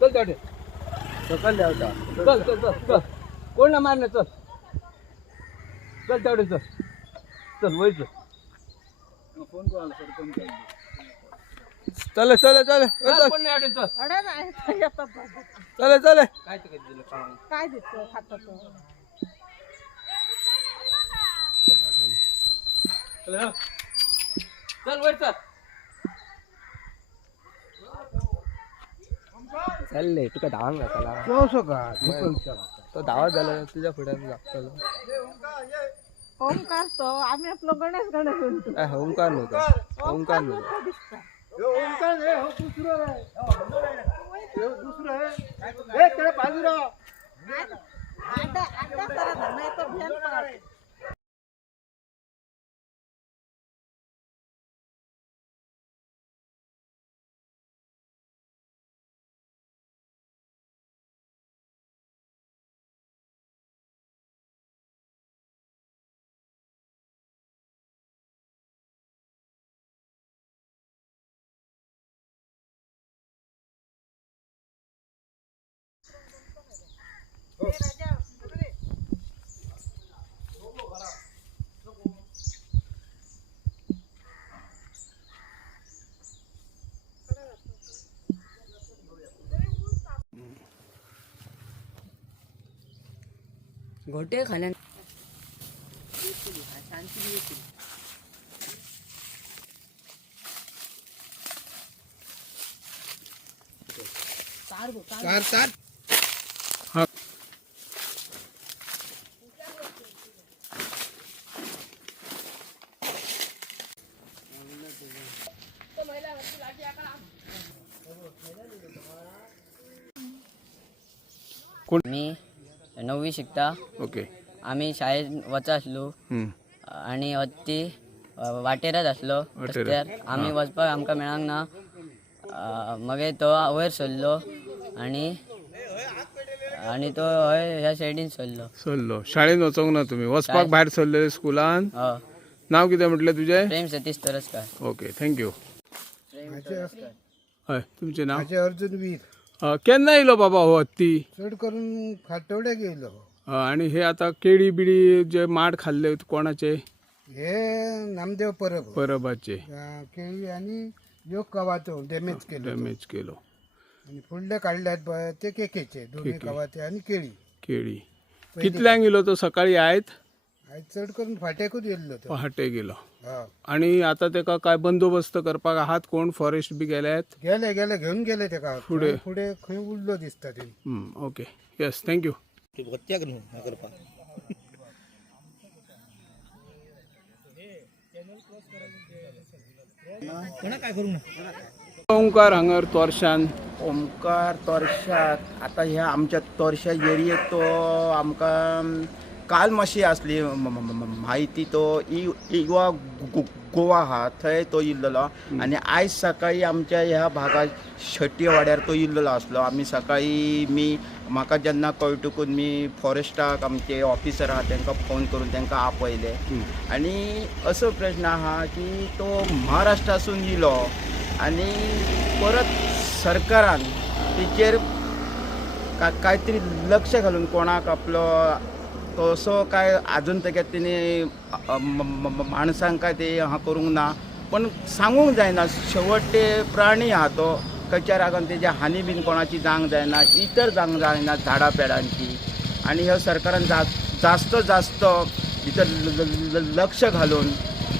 चल तेवढे सकाळ द्यावता चल चल चल चल कोण ना मारणार चल चल तेवढे चल चल वयच फोन कॉल सरपंच चल चल चल कोण नाही आठवत चल अडे नाही येतात चल चल काय ते दिलं काम काय देतो खातात चल वर चल चालले तुका धावांग घातला चौसो का तो धावा झाला तुझ्या पुढे लागतलो ओमकार तो आम्ही आपलं गणेश म्हणतो काय ओंकार नव्हता ओंकार नव्हता दिसता ओंकार हे हो दुसरं आहे दुसरं आहे त्याला बाजूला आडा आडा करा नाही तर ध्यान पाड घोटे खाल्या कार कार मी 9वी शिकता. ओके आम्ही शाळेत वचा असलो आणि ती वाटेरात असलो रस्त्यार आम्ही वचपाक आमकां मेळांक ना मग तो वयर सरलो आणि तो ह्या सायडीन सरलो शाळेत वचोंक ना तुम्ही वचपाक भायर सरले स्कुलान हो नाव कितें म्हटलें तुजें प्रेम सतीश तरसकार. ओके थँक्यू हय तुमचें नाव अर्जुन वीर केन्ना येयलो बाबा हो हत्ती चड करून फाटवड्याक येयलो आणि हे आता केळी बिडी जे माड खाल्ले कोणाचे हे नामदेव परब परबाचे केळी आणि योग कवातो डॅमेज केलो डॅमेज केलो आणि फुडले काढल्यात पळय ते केकेचे दोन्ही कवाते आणि केळी केळी कितल्यांक येयलो तो सकाळी आयज आयज चड करून फाट्याकूच येयल्लो तो पहाटे गेलो हा आणि आता तेका काय बंदोबस्त करपाक आहात कोण फॉरेस्ट बी गेल्यात गेले गेले घेऊन गेले तेका फुडें. फुडें खंय उरलो दिसता ते ओके येस थँक्यू ओंकार हांगर तोरशान ओमकार तोरशात आता ह्या आमच्या तोरशा एरियेक तो आमकां काल मातशी असली म्हायती तो इवा गोवा आहा थंय तो इल्लो आणि आयज सकाळी आमच्या ह्या भागात शेट्टी वाड्यार तो इल्लो आसलो. आमी सकाळी म्हाका जेन्ना कळटकूच मी फॉरेस्टाक आमचे ऑफिसर आहा तांकां फोन करून तांकां आपयले आणि असो प्रश्न आहा की तो महाराष्ट्रासून येयलो आणि परत सरकारान तेचेर कांय लक्ष घालून कोणाक आपलो तसो काय अजून तेका तेणी माणसांक काय ते हां करूंक ना पण सांगूंक जायना शेवट ते प्राणी आहा तो खंयच्या रागान तेजी हानी बीन कोणाची जावंक जायना इतर जावंक जायना झाडां पेडांची आणि ह्या सरकारान जास्त भितर लक्ष घालून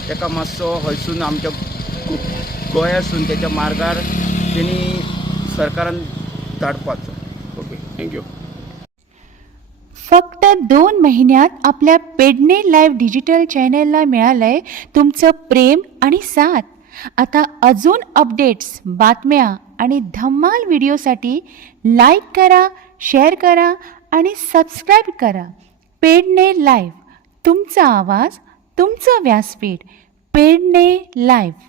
तेका मातसो हयसून आमच्या गोंयासून तेच्या मार्गार तेणी सरकारान धाडपाचो. Okay thank you. फक्त 2 महिन्यात आपल्या पेडणे लाईव्ह डिजिटल चॅनेलला मिळालंय तुमचं प्रेम आणि साथ. आता अजून अपडेट्स, बातम्या आणि धम्माल व्हिडिओसाठी लाईक करा, शेअर करा आणि सबस्क्राईब करा. पेडणे लाईव्ह, तुमचा आवाज, तुमचं व्यासपीठ. पेडणे लाईव्ह.